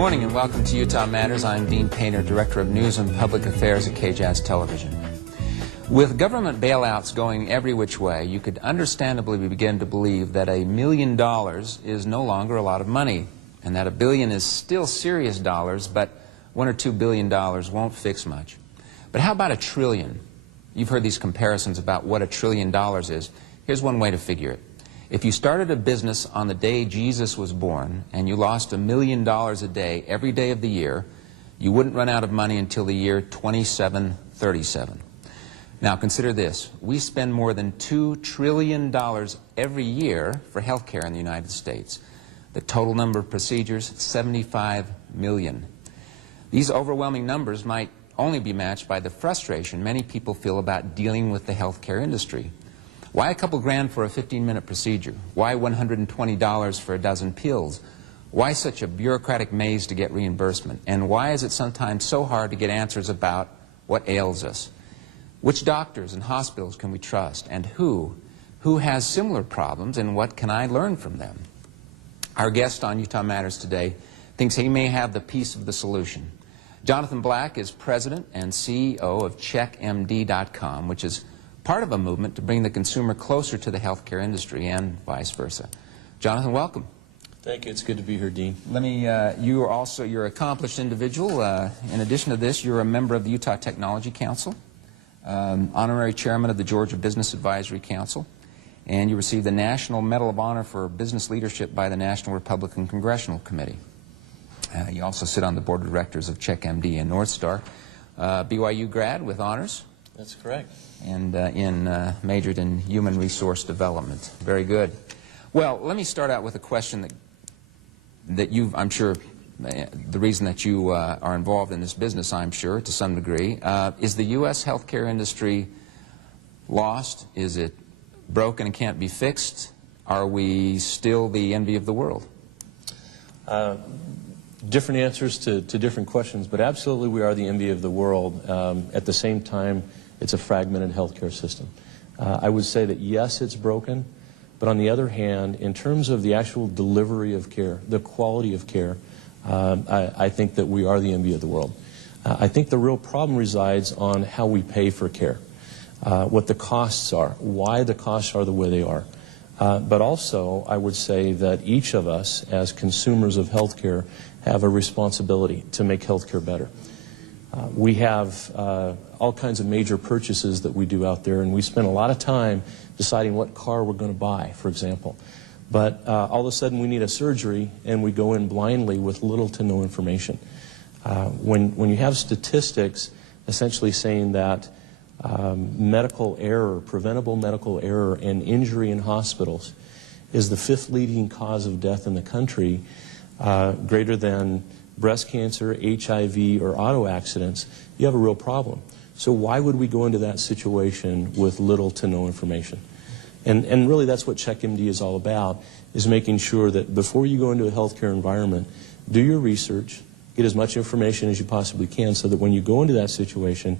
morning and welcome to Utah Matters. I'm Dean Painter, Director of News and Public Affairs at KJZZ Television. With government bailouts going every which way, you could understandably begin to believe that $1 million is no longer a lot of money, and that $1 billion is still serious dollars, but $1 or $2 billion won't fix much. But how about $1 trillion? You've heard these comparisons about what $1 trillion is. Here's one way to figure it. If you started a business on the day Jesus was born and you lost $1 million a day every day of the year, you wouldn't run out of money until the year 2737. Now consider this. We spend more than $2 trillion every year for health care in the United States. The total number of procedures, 75 million. These overwhelming numbers might only be matched by the frustration many people feel about dealing with the health care industry. Why a couple grand for a 15-minute procedure? Why $120 for a dozen pills? Why such a bureaucratic maze to get reimbursement? And why is it sometimes so hard to get answers about what ails us? Which doctors and hospitals can we trust? And who has similar problems, and what can I learn from them? Our guest on Utah Matters today thinks he may have the piece of the solution. Jonathan Black is president and CEO of checkMD.com, which is part of a movement to bring the consumer closer to the healthcare industry and vice versa. Jonathan, welcome. Thank you. It's good to be here, Dean. Let me, you're an accomplished individual. In addition to this, you're a member of the Utah Technology Council, honorary chairman of the Georgia Business Advisory Council, and you received the National Medal of Honor for Business Leadership by the National Republican Congressional Committee. You also sit on the board of directors of checkMD and North Star. BYU grad with honors. That's correct. And majored in human resource development. Very good. Well, let me start out with a question that you've, I'm sure, the reason that you are involved in this business, I'm sure, to some degree. Is the U.S. healthcare industry lost? Is it broken and can't be fixed? Are we still the envy of the world? Different answers to different questions, but absolutely we are the envy of the world. At the same time, it's a fragmented healthcare system. I would say that yes, it's broken, but on the other hand, in terms of the actual delivery of care, the quality of care, I think that we are the envy of the world. I think the real problem resides on how we pay for care, what the costs are, why the costs are the way they are. But also, I would say that each of us, as consumers of healthcare, have a responsibility to make healthcare better. We have all kinds of major purchases that we do out there, and we spend a lot of time deciding what car we're going to buy, for example. But all of a sudden we need a surgery, and we go in blindly with little to no information. When you have statistics essentially saying that medical error, preventable medical error, and injury in hospitals is the 5th leading cause of death in the country, greater than breast cancer, HIV, or auto accidents, you have a real problem. So why would we go into that situation with little to no information? And really that's what checkMD is all about, is making sure that before you go into a healthcare environment, do your research, get as much information as you possibly can so that when you go into that situation,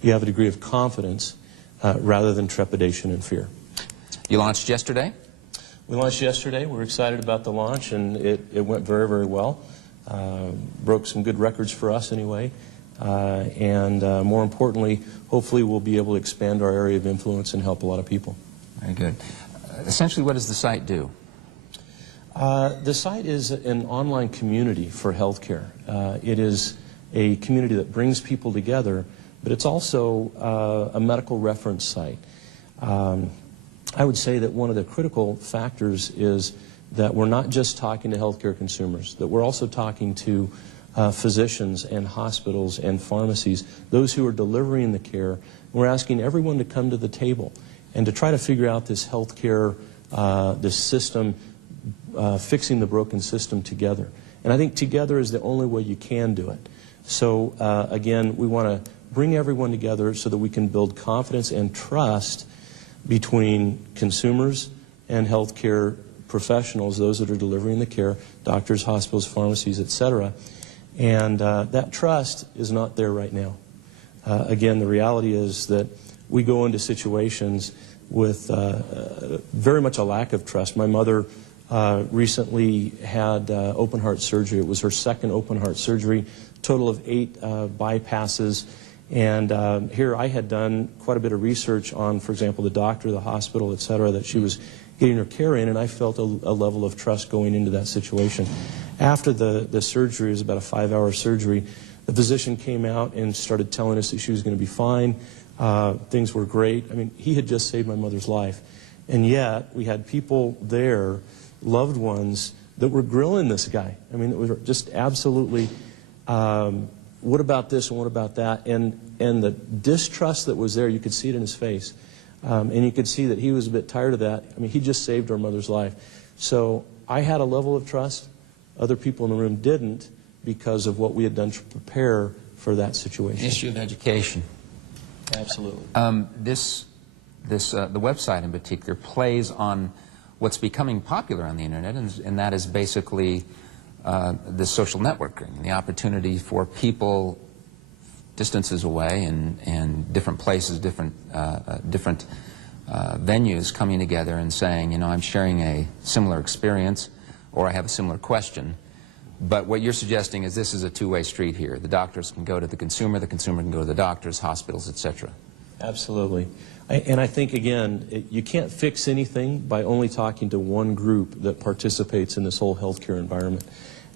you have a degree of confidence rather than trepidation and fear. You launched yesterday? We launched yesterday. We're excited about the launch, and it went very, very well. Broke some good records for us anyway, and more importantly, hopefully we'll be able to expand our area of influence and help a lot of people. Very good. Essentially, what does the site do? The site is an online community for healthcare. It is a community that brings people together, but it's also a medical reference site. I would say that one of the critical factors is that we're not just talking to healthcare consumers, that we're also talking to physicians and hospitals and pharmacies, those who are delivering the care. We're asking everyone to come to the table and to try to figure out this healthcare, this system, fixing the broken system together. And I think together is the only way you can do it. So again, we want to bring everyone together so that we can build confidence and trust between consumers and healthcare professionals, those that are delivering the care, doctors, hospitals, pharmacies, etc. And that trust is not there right now. Again, the reality is that we go into situations with very much a lack of trust. My mother recently had open heart surgery. It was her second open heart surgery, total of 8 bypasses. And here I had done quite a bit of research on, for example, the doctor, the hospital, et cetera, that she was getting her care in, and I felt a level of trust going into that situation. After the surgery, it was about a 5-hour surgery, the physician came out and started telling us that she was going to be fine. Things were great. I mean, he had just saved my mother's life. And yet, we had people there, loved ones, that were grilling this guy. I mean, it was just absolutely, what about this and what about that? And the distrust that was there, you could see it in his face. And you could see that he was a bit tired of that. I mean, he just saved our mother's life. So I had a level of trust. Other people in the room didn't, because of what we had done to prepare for that situation. Issue of education. Absolutely. The website in particular plays on what's becoming popular on the internet, and that is basically the social networking, the opportunity for people distances away and different places, different venues coming together and saying, you know, I'm sharing a similar experience, or I have a similar question. But what you're suggesting is this is a two-way street here. The doctors can go to the consumer can go to the doctors, hospitals, etc. Absolutely. And I think, again, you can't fix anything by only talking to one group that participates in this whole healthcare environment.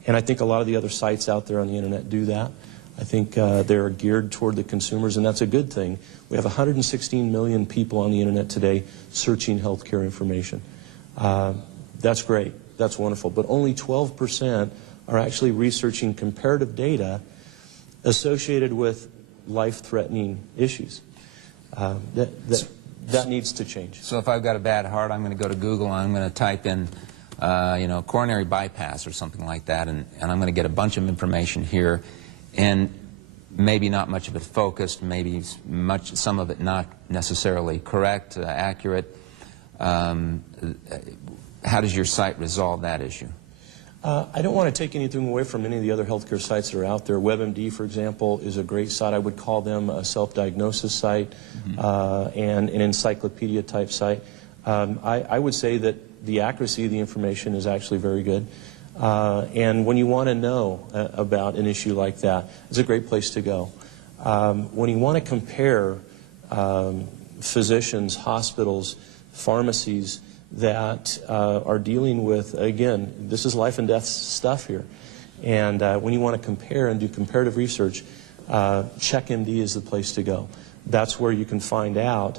And I think a lot of the other sites out there on the internet do that. I think they're geared toward the consumers, and that's a good thing. We have 116 million people on the internet today searching healthcare information. That's great. That's wonderful. But only 12% are actually researching comparative data associated with life-threatening issues. That needs to change. So if I've got a bad heart, I'm going to go to Google and I'm going to type in, you know, coronary bypass or something like that, and I'm going to get a bunch of information here, and maybe not much of it focused, maybe some of it not necessarily correct, accurate. How does your site resolve that issue? I don't want to take anything away from any of the other healthcare sites that are out there. WebMD, for example, is a great site. I would call them a self-diagnosis site and an encyclopedia-type site. I would say that the accuracy of the information is actually very good. And when you want to know about an issue like that, it's a great place to go. When you want to compare physicians, hospitals, pharmacies that are dealing with, again, this is life and death stuff here. And when you want to compare and do comparative research, checkMD is the place to go. That's where you can find out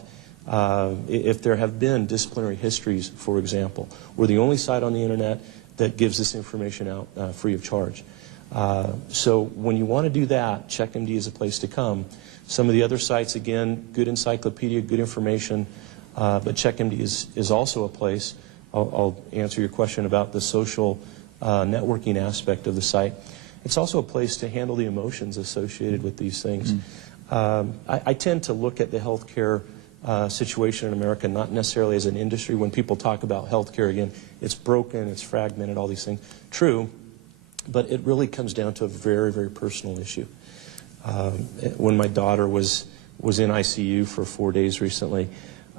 if there have been disciplinary histories, for example. We're the only site on the internet that gives this information out free of charge. So when you want to do that, checkMD is a place to come. Some of the other sites, again, good encyclopedia, good information, but checkMD is also a place. I'll answer your question about the social networking aspect of the site. It's also a place to handle the emotions associated with these things. I tend to look at the healthcare situation in America not necessarily as an industry. When people talk about healthcare, again, it's broken, it's fragmented, all these things. True, but it really comes down to a very, very personal issue. When my daughter was in ICU for 4 days recently,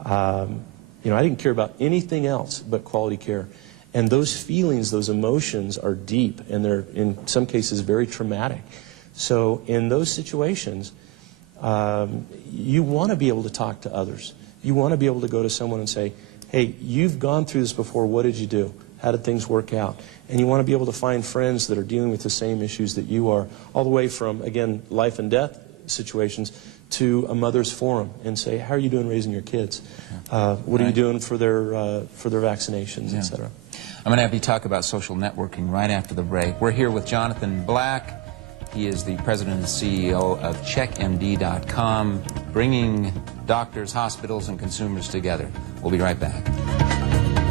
you know, I didn't care about anything else but quality care. And those feelings, those emotions are deep, and they're, in some cases, very traumatic. So in those situations, you want to be able to talk to others. You want to be able to go to someone and say, hey, you've gone through this before. What did you do? How did things work out? And you want to be able to find friends that are dealing with the same issues that you are, all the way from, again, life and death situations to a mother's forum and say, how are you doing raising your kids? What are you doing for their vaccinations, et cetera? I'm going to have you talk about social networking right after the break. We're here with Jonathan Black. He is the president and CEO of checkMD.com, bringing doctors, hospitals, and consumers together. We'll be right back.